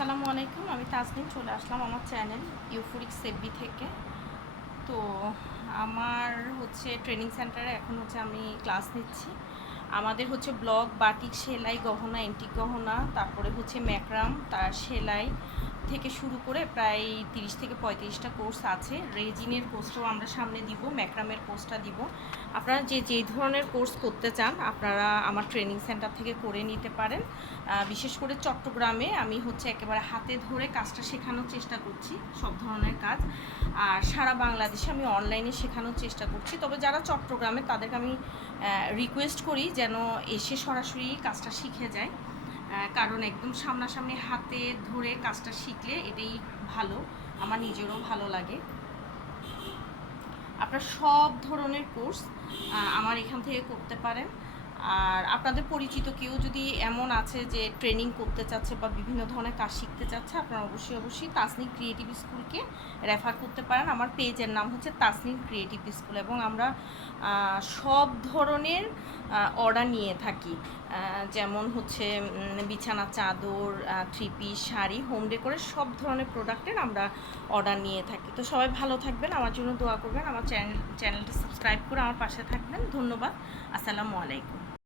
আসসালামু আলাইকুম। আমি তাজনীন চলে আসলাম আমার চ্যানেল ইউফোরিক সেববি থেকে। তো আমার ট্রেনিং সেন্টারে এখন আমি ক্লাস নিচ্ছি। আমাদের ব্লক, বাটিক, সেলাই, গহনা, এন্টিক গহনা, তারপরে ম্যাকরাম, তার সেলাই থেকে শুরু করে প্রায় 30 থেকে 35টা কোর্স আছে। রেজিনের কোর্সটাও আমরা সামনে দিব, ম্যাকরামের কোর্সটা দিব। আপনারা যেই ধরনের কোর্স করতে চান আপনারা আমার ট্রেনিং সেন্টার থেকে করে নিতে পারেন। বিশেষ করে চট্টগ্রামে আমি একেবারে হাতে ধরে কাজটা শেখানোর চেষ্টা করছি, সব ধরনের কাজ। আর সারা বাংলাদেশে আমি অনলাইনে শেখানোর চেষ্টা করছি। তবে যারা চট্টগ্রামে তাদেরকে আমি রিকোয়েস্ট করি যেন এসে সরাসরি কাজটা শিখে যায়, কারণ একদম সামনাসামনি হাতে ধরে কাজটা শিখলে এটাই ভালো, আমার নিজেরও ভালো লাগে। আপনার সব ধরনের কোর্স আমার এখান থেকে করতে পারেন। আর আপনাদের পরিচিত কেউ যদি এমন আছে যে ট্রেনিং করতে চাচ্ছে বা বিভিন্ন ধরনের কাজ শিখতে চাচ্ছে, আপনারা অবশ্যই তাসনিম ক্রিয়েটিভ স্কুলকে রেফার করতে পারেন। আমার পেজের নাম তাসনিম ক্রিয়েটিভ স্কুল, এবং আমরা সব ধরনের অর্ডার নিয়ে থাকি। যেমন বিছানা চাদর, থ্রি পিস, শাড়ি, হোম ডেকোরের সব ধরনের প্রোডাক্টের আমরা অর্ডার নিয়ে থাকি। তো সবাই ভালো থাকবেন, আমার জন্য দোয়া করবেন, আমার চ্যানেলটি সাবস্ক্রাইব করে আমার পাশে থাকবেন। ধন্যবাদ। আসসালামু আলাইকুম।